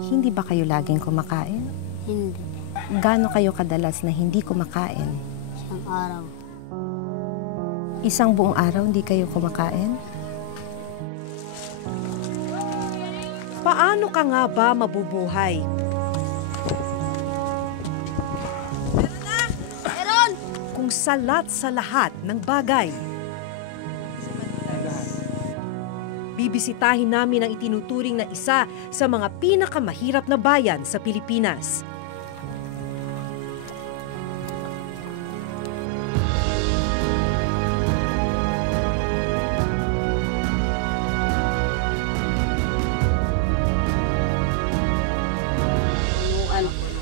Hindi ba kayo laging kumakain? Hindi. Gaano kayo kadalas na hindi kumakain? Isang araw. Isang buong araw hindi kayo kumakain? Paano ka nga ba mabubuhay? Meron! Kung salat sa lahat ng bagay. Bibisitahin namin ang itinuturing na isa sa mga pinakamahirap na bayan sa Pilipinas.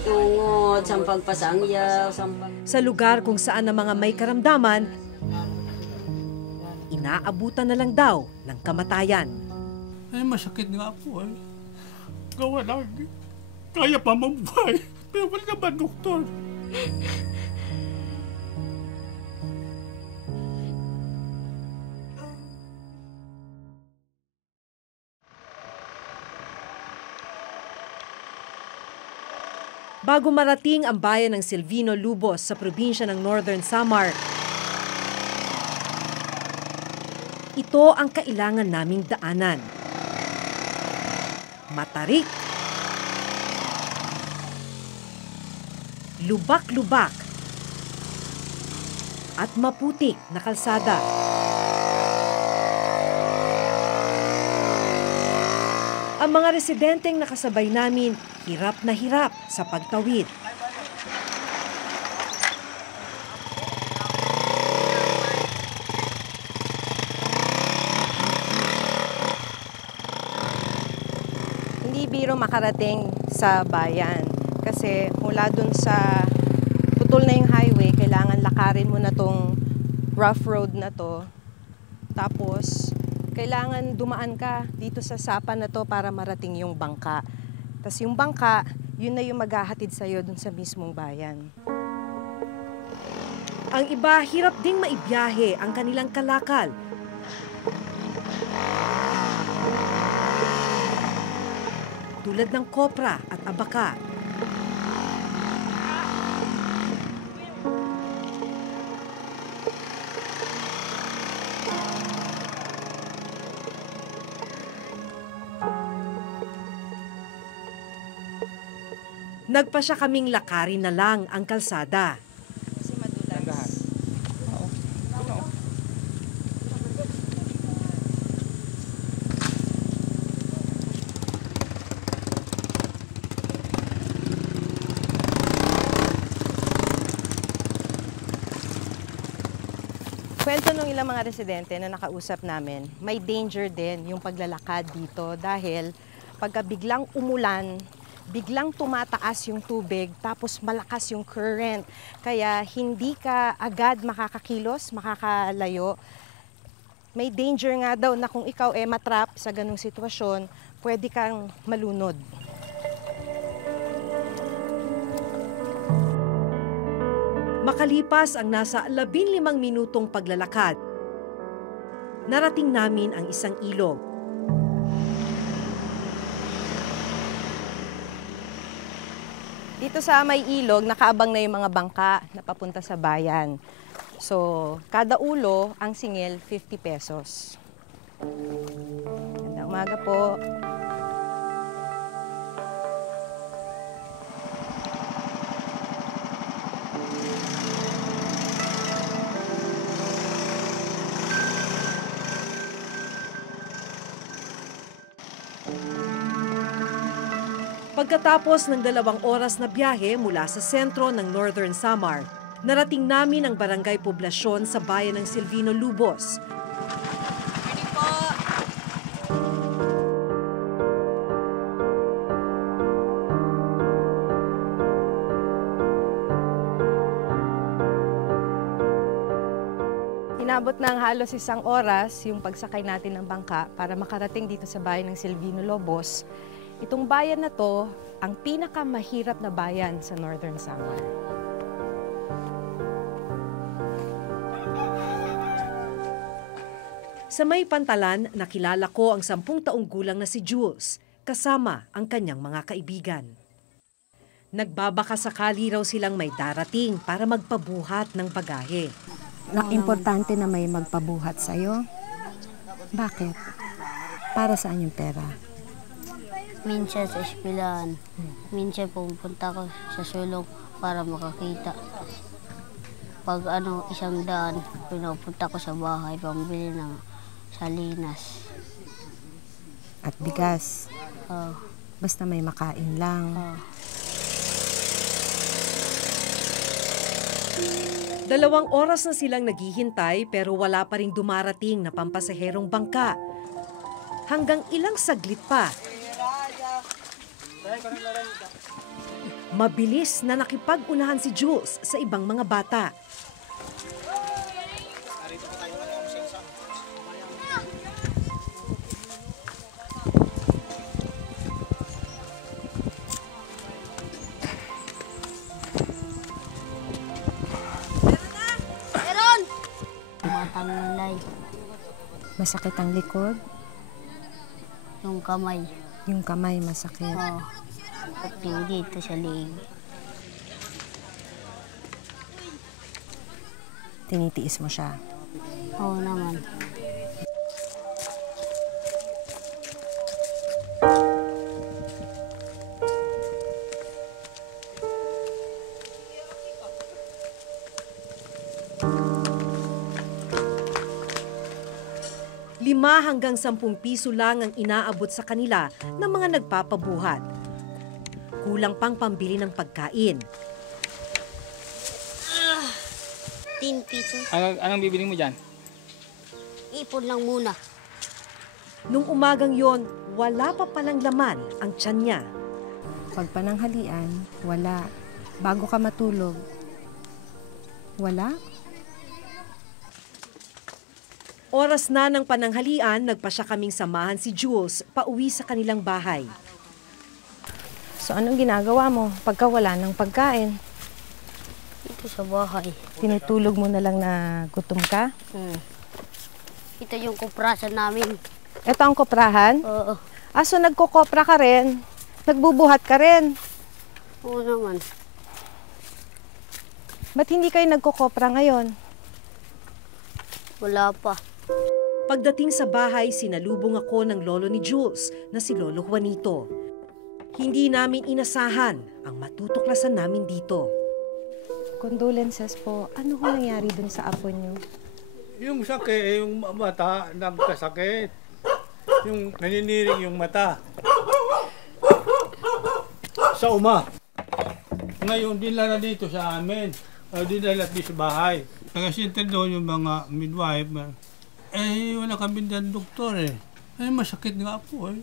Tungod, sampag pasangyaw, sampag... Sa lugar kung saan ang mga may karamdaman, inaabutan na lang daw ng kamatayan. Ay, masakit nga po ay. Gawa lang. Kaya pa mabuhay. Pero wala naman, doktor. Bago marating ang bayan ng Silvino Lubos sa probinsya ng Northern Samar, ito ang kailangan naming daanan. Matarik, lubak-lubak, at maputik na kalsada. Ang mga residenteng nakasabay namin, hirap na hirap sa pagtawid. Hindi biro makarating sa bayan. Kasi mula dun sa putol na yung highway, kailangan lakarin mo na tong rough road na to. Tapos, kailangan dumaan ka dito sa sapa na to para marating yung bangka. Tapos yung bangka, yun na yung maghahatid sa'yo dun sa mismong bayan. Ang iba, hirap ding maibiyahe ang kanilang kalakal. Tulad ng kopra at abaka. Nagpasya kaming lakarin na lang ang kalsada. Kasi madulas. Kwento nung ilang mga residente na nakausap namin, may danger din yung paglalakad dito dahil pagka biglang umulan, biglang tumataas yung tubig, tapos malakas yung current. Kaya hindi ka agad makakakilos, makakalayo. May danger nga daw na kung ikaw matrap sa ganung sitwasyon, pwede kang malunod. Makalipas ang nasa 15 minutong paglalakad, narating namin ang isang ilog. Dito sa may ilog, nakaabang na yung mga bangka na papunta sa bayan. So, kada ulo, ang singil, 50 pesos. Ganda umaga po. Pagkatapos ng 2 oras na biyahe mula sa sentro ng Northern Samar, narating namin ang barangay poblasyon sa bayan ng Silvino Lubos. Morning po! Inabot ng halos 1 oras yung pagsakay natin ng bangka para makarating dito sa bayan ng Silvino Lubos. Itong bayan na to, ang pinakamahirap na bayan sa Northern Samar. Sa may pantalan, nakilala ko ang 10 taong gulang na si Jules. kasama ang kanyang mga kaibigan. Nagbabaka sakali raw silang may darating para magpabuhat ng bagahe. Importante na may magpabuhat sa'yo. Bakit? Para saan yung pera? Minsan sa eskwelahan. Minsan pupunta ko sa sulok para makakita. Pag isang daan, pinupunta ko sa bahay pambili ng salinas. At bigas. Oh, Basta may makain lang. oh. 2 oras na silang naghihintay pero wala pa ring dumarating na pampasaherong bangka. Hanggang ilang saglit pa. Mabilis na nakipag-unahan si Jules sa ibang mga bata. Tumatangulay. Masakit ang likod. Yung kamay. Yung kamay masakit. Oh. At yung dito sa liig. Tinitiis mo siya. Oo naman. ₱5 hanggang ₱10 lang ang inaabot sa kanila ng mga nagpapabuhat. Kulang pang pambili ng pagkain. 10 pesos. Anong bibili mo dyan? Ipon lang muna. Nung umagang yon, wala pa palang laman ang tiyan niya. Pag pananghalian, wala. Bago ka matulog, wala. Oras na ng pananghalian, nagpa siya kaming samahan si Jules pauwi sa kanilang bahay. So anong ginagawa mo pagka wala ng pagkain? Ito sa bahay. Tinutulog mo na lang na gutom ka? Ito yung kuprasan namin. Ito ang koprahan? Oo. So nagkokopra ka rin? Nagbubuhat ka rin? Oo naman. Ba't hindi kayo nagkokopra ngayon? Wala pa. Pagdating sa bahay, sinalubong ako ng lolo ni Jules na si Lolo Juanito. Hindi namin inasahan ang matutuklasan namin dito. Condolences po. Ano ho nangyari dun sa apo niyo? Yung sakit, yung mata, nagkasakit. Yung naniniring yung mata. Sa uma. Ngayon, dinala dito sa amin. Dinala dito sa bahay. Nag-asinte doon yung mga midwife. Wala kami dyan doktor eh. Masakit nga po eh.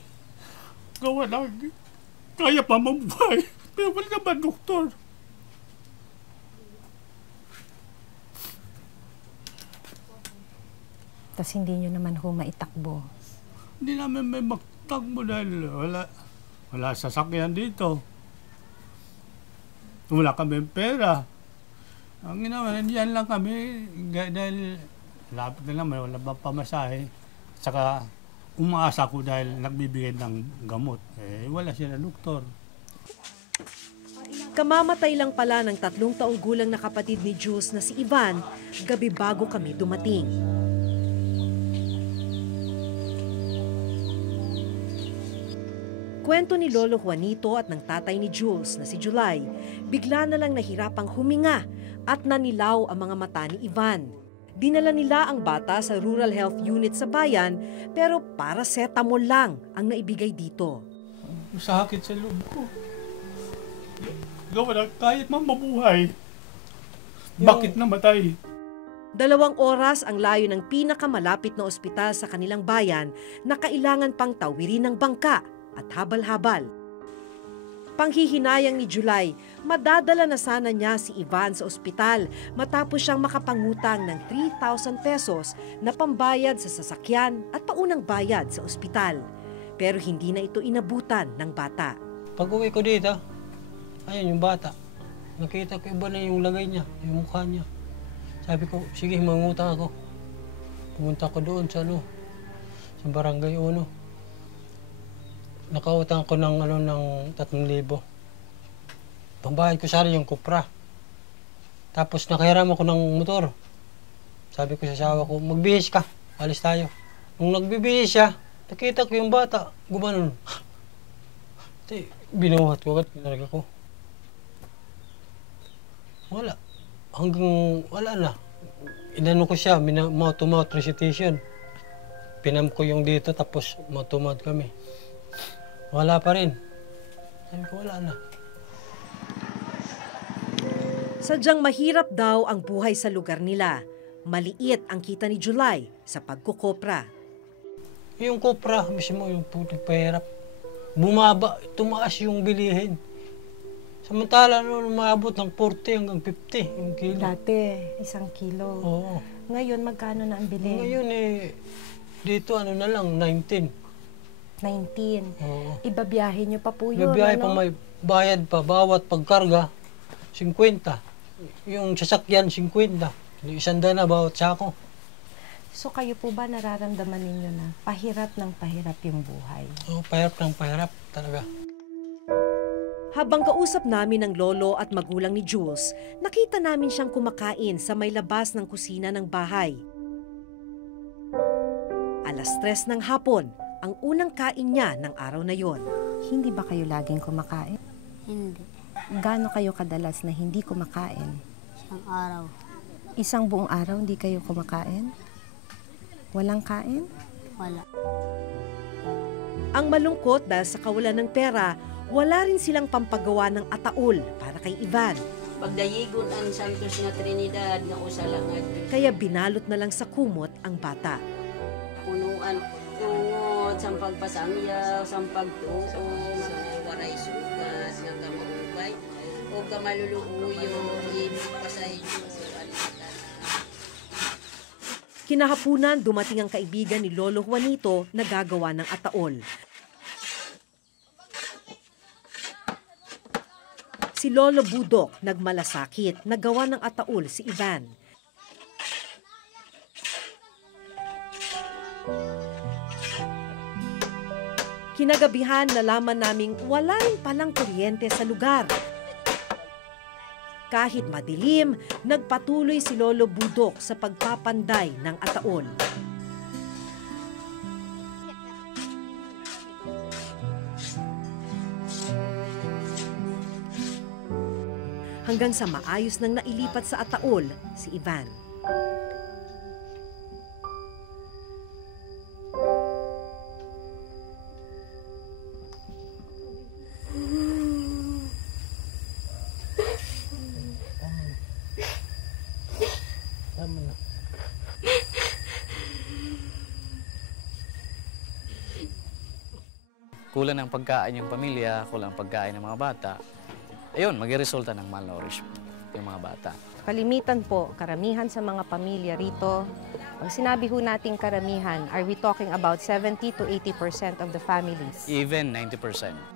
Gawa lang. Kaya pa mabuhay. Pero wala naman doktor. Tapos hindi nyo naman ho maitakbo. Hindi namin may magtagbo dahil wala sasakyan dito. Wala kami pera. Ang ginawa, diyan lang kami dahil lapit na naman, wala pa pamasahe. Saka umaasa ko dahil nagbibigay ng gamot. Wala sila doktor. Kamamatay lang pala ng 3 taong gulang na kapatid ni Jules na si Ivan, gabi bago kami dumating. Kwento ni Lolo Juanito at ng tatay ni Jules na si July, bigla na lang nahirapang huminga at nanilaw ang mga mata ni Ivan. Dinala nila ang bata sa Rural Health Unit sa bayan pero paracetamol lang ang naibigay dito. Masakit sa loob ko. Gawa na kahit mabuhay. Bakit namatay? 2 oras ang layo ng pinakamalapit na ospital sa kanilang bayan na kailangan pang tawirin ng bangka at habal-habal. Panghihinayang ni July, madadala na sana niya si Ivan sa ospital matapos siyang makapangutang ng 3,000 pesos na pambayad sa sasakyan at paunang bayad sa ospital. Pero hindi na ito inabutan ng bata. Pag uwi ko dito, ayun yung bata. Nakita ko iba na yung lagay niya, yung mukha niya. Sabi ko, sige, mangutang ako. Pumunta ko doon sa sa barangay 1. nakautang ako ng, ng 3,000. Pambayad ko sana yung kupra. Tapos nakahiram ako ng motor. Sabi ko sa asawa ko, magbihis ka, alis tayo. Nung nagbibihis siya, nakita ko yung bata, gumanon. Binuhat ko agad, pinarga ko. Wala. Hanggang wala na. Inano ko siya, mouth-to-mouth recitation. Pinam ko yung dito, tapos mouth-to-mouth kami. Wala pa rin. Sabi ko, wala na. Sadyang mahirap daw ang buhay sa lugar nila. Maliit ang kita ni July sa pagkukopra. Yung kopra, mismo yung pahirap. Bumaba, tumaas yung bilihin. Samantala, umabot ng 40 hanggang 50 yung kilo. Dati, 1 kilo. Oo. Ngayon, magkano na ang bili? Ngayon dito na lang, 19. 19. Oo. Ibabiyahe nyo pa po yun. Bibiyahe pa, may bayad pa, bawat pagkarga, 50. Yung sasakyan, 50. 100 na bawat sako. So kayo po ba nararamdaman ninyo na pahirap ng pahirap yung buhay? Oo, pahirap ng pahirap talaga. Habang kausap namin ng lolo at magulang ni Jules, nakita namin siyang kumakain sa may labas ng kusina ng bahay. 3:00 ng hapon, ang unang kain niya ng araw na yon. Hindi ba kayo laging kumakain? Hindi. Gaano kayo kadalas na hindi kumakain? Isang araw. Isang buong araw hindi kayo kumakain? Walang kain? Wala. Ang malungkot dahil sa kawalan ng pera, wala rin silang pampagawa ng ataol para kay Ivan. Pagdayigon ang Santos nga Trinidad nga usalangan. Kaya binalot na lang sa kumot ang bata. Punuan, tungod, sa pagpasangyaw, sa pagtuo, sa waray sugat, nga kamaubay, o kamaluluuyo, pasay Kinahapunan, dumating ang kaibigan ni Lolo Juanito na gagawa ng ataol. Si Lolo Budok nagmalasakit, nagawa ng ataol si Ivan. Kinagabihan, nalaman naming wala rin palang kuryente sa lugar. Kahit madilim, nagpatuloy si Lolo Budok sa pagpapanday ng ataol. Hanggang sa maayos nang nailipat sa ataol si Ivan. Kulang ng pagkain yung pamilya, kulang ng pagkain ng mga bata, ayun, magre-resulta ng malnourishment yung mga bata. Kalimitan po, karamihan sa mga pamilya rito, pag sinabi ho nating karamihan, are we talking about 70 to 80% of the families? Even 90%.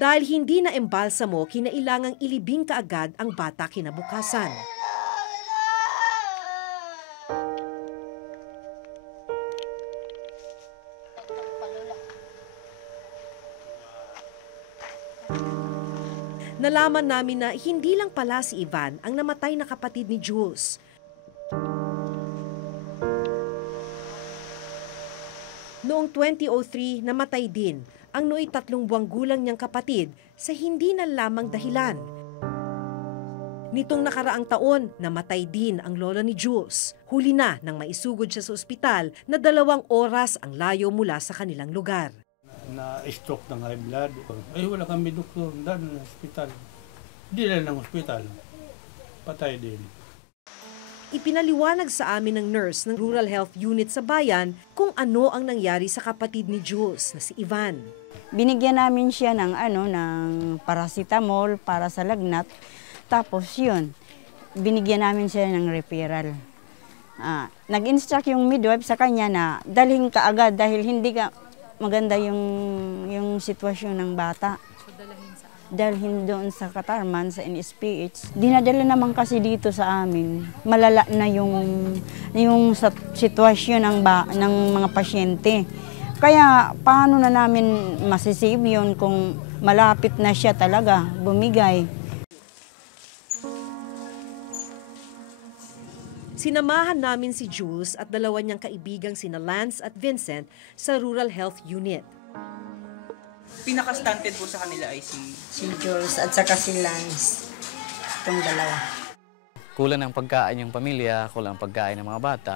Dahil hindi na embalsamo, kinailangang ilibing kaagad ang bata kinabukasan. Nalaman namin na hindi lang pala si Ivan ang namatay na kapatid ni Jules. Noong 2003, namatay din ang nooy 3 buwang gulang niyang kapatid sa hindi na lamang dahilan. Nitong nakaraang taon, namatay din ang lola ni Jules. Huli na nang maisugod siya sa ospital na 2 oras ang layo mula sa kanilang lugar. Na-stroke ng high blood. Ay, wala kami doktor doon ng ospital. Hindi na ng ospital. Patay din. Ipinaliwanag sa amin ng nurse ng Rural Health Unit sa bayan kung ano ang nangyari sa kapatid ni Jules na si Ivan. Binigyan namin siya ng paracetamol para sa lagnat. Tapos yun, binigyan namin siya ng referral. Nag-instruct yung midwife sa kanya na dalhin ka agad dahil hindi ka maganda yung sitwasyon ng bata. Dalhin doon sa Katarman, sa NSPH. Dinadala naman kasi dito sa amin, malala na yung sitwasyon ng mga pasyente. Kaya paano na namin masisave yun kung malapit na siya talaga bumigay. Sinamahan namin si Jules at dalawa niyang kaibigang sina Lance at Vincent sa Rural Health Unit. Pinaka-stunted po sa kanila ay si Jules at saka si Lance, itong dalawa. Kulang ng pagkain yung pamilya, kulang ng pagkain ng mga bata.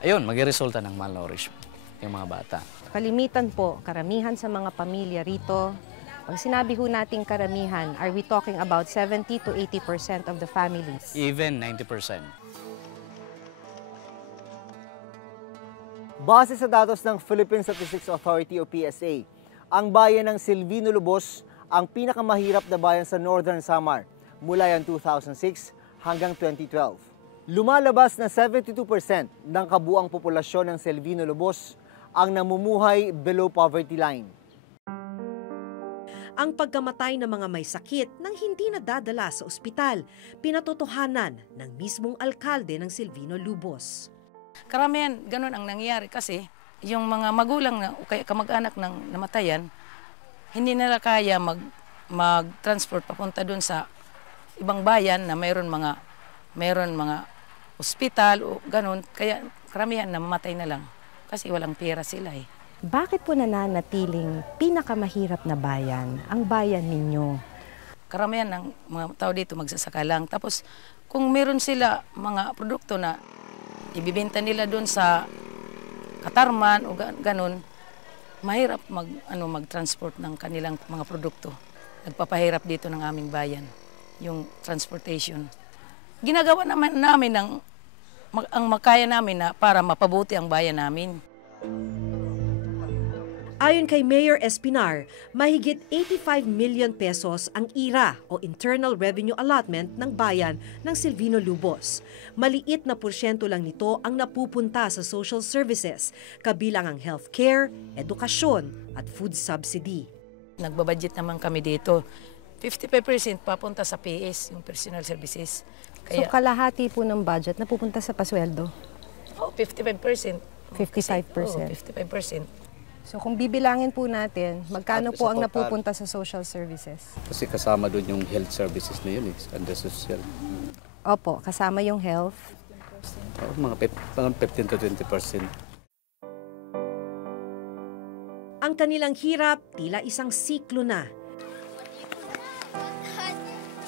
Ayun, magresulta ng malnourishment yung mga bata. Kalimitan po, karamihan sa mga pamilya rito, pag sinabi ho nating karamihan, are we talking about 70 to 80% of the families? Even 90%. Base sa datos ng Philippine Statistics Authority o PSA, ang bayan ng Silvino Lubos ang pinakamahirap na bayan sa Northern Samar mula yan 2006 hanggang 2012. Lumalabas na 72% ng kabuang populasyon ng Silvino Lubos ang namumuhay below poverty line. Ang pagkamatay ng mga may sakit nang hindi nadadala sa ospital, pinatotohanan ng mismong alkalde ng Silvino Lubos. Karamihan, ganun ang nangyayari kasi yung mga magulang na o kaya kamag-anak ng namatayan, hindi nila kaya mag-transport papunta doon sa ibang bayan na mayroon mga ospital o ganun. Kaya karamihan namamatay na lang kasi walang pera sila eh. Bakit po nananatiling pinakamahirap na bayan ang bayan ninyo? Karamihan ng mga tao dito magsasaka lang. Tapos kung meron sila mga produkto na ibibenta nila doon sa Katarman o ganun, mahirap mag-transport ng kanilang mga produkto. Nagpapahirap dito ng aming bayan, yung transportation. Ginagawa naman namin ang makaya namin na para mapabuti ang bayan namin. Ayon kay Mayor Espinar, mahigit 85 million pesos ang IRA o Internal Revenue Allotment ng bayan ng Silvino Lubos. Maliit na porsyento lang nito ang napupunta sa social services, kabilang ang healthcare, edukasyon at food subsidy. Nagbabudget naman kami dito. 55% papunta sa PS, yung personal services. So kalahati po ng budget napupunta sa pasweldo? 55%. 55%? 55%. So kung bibilangin po natin, magkano po ang napupunta sa social services? Kasi kasama doon yung health services na yun, under social. Opo, kasama yung health. Mga 15 to 20%. Ang kanilang hirap tila isang siklo na.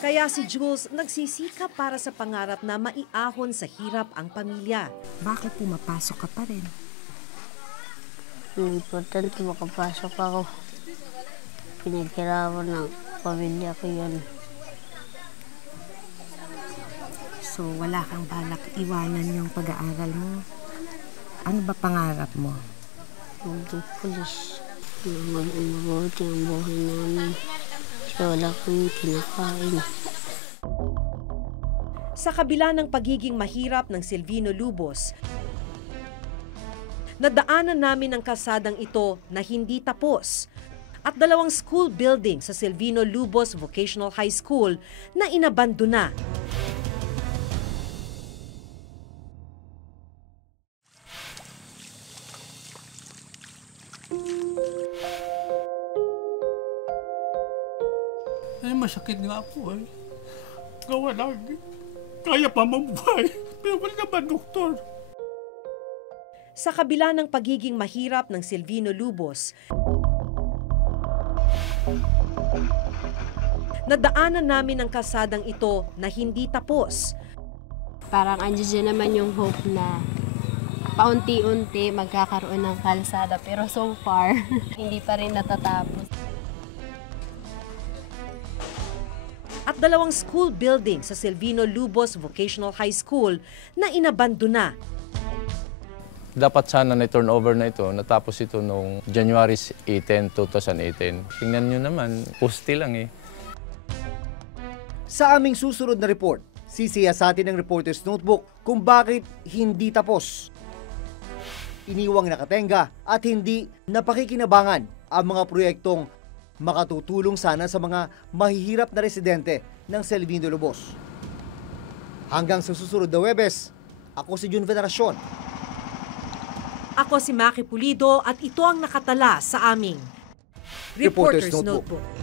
Kaya si Jules nagsisikap para sa pangarap na maiahon sa hirap ang pamilya. Bakit pumapasok ka pa rin? Importante makapasok ako. Pinaghirapan ng pamilya ko yun. So wala kang balak iwanan yung pag-aaral mo? Ano ba pangarap mo? Maging pulis. Mabuti ang buhay namin. Kasi wala kang kinakain. Sa kabila ng pagiging mahirap ng Silvino Lubos, nadaanan namin ang kalsadang ito na hindi tapos at dalawang school building sa Silvino Lubos Vocational High School na inabandona. Ay, masakit nga po eh. Gawa lang. Kaya pa mabuhay. Pero wala naman, doktor. Sa kabila ng pagiging mahirap ng Silvino Lubos, nadaanan namin ang kalsadang ito na hindi tapos. Parang andyan naman yung hope na paunti-unti magkakaroon ng kalsada. Pero so far, hindi pa rin natatapos. At dalawang school building sa Silvino Lubos Vocational High School na inabandona. Dapat sana na turnover na ito, natapos ito noong January 18, 2018. Tingnan nyo naman, poste lang eh. Sa aming susunod na report, Sisiyasatin ng Reporter's Notebook kung bakit hindi tapos, iniwang nakatenga at hindi napakikinabangan ang mga proyektong makatutulong sana sa mga mahihirap na residente ng Silvino Lobos. Hanggang sa susunod na Huwebes, ako si Jun Veneracion. Ako si Maki Pulido at ito ang nakatala sa aming Reporter's Notebook.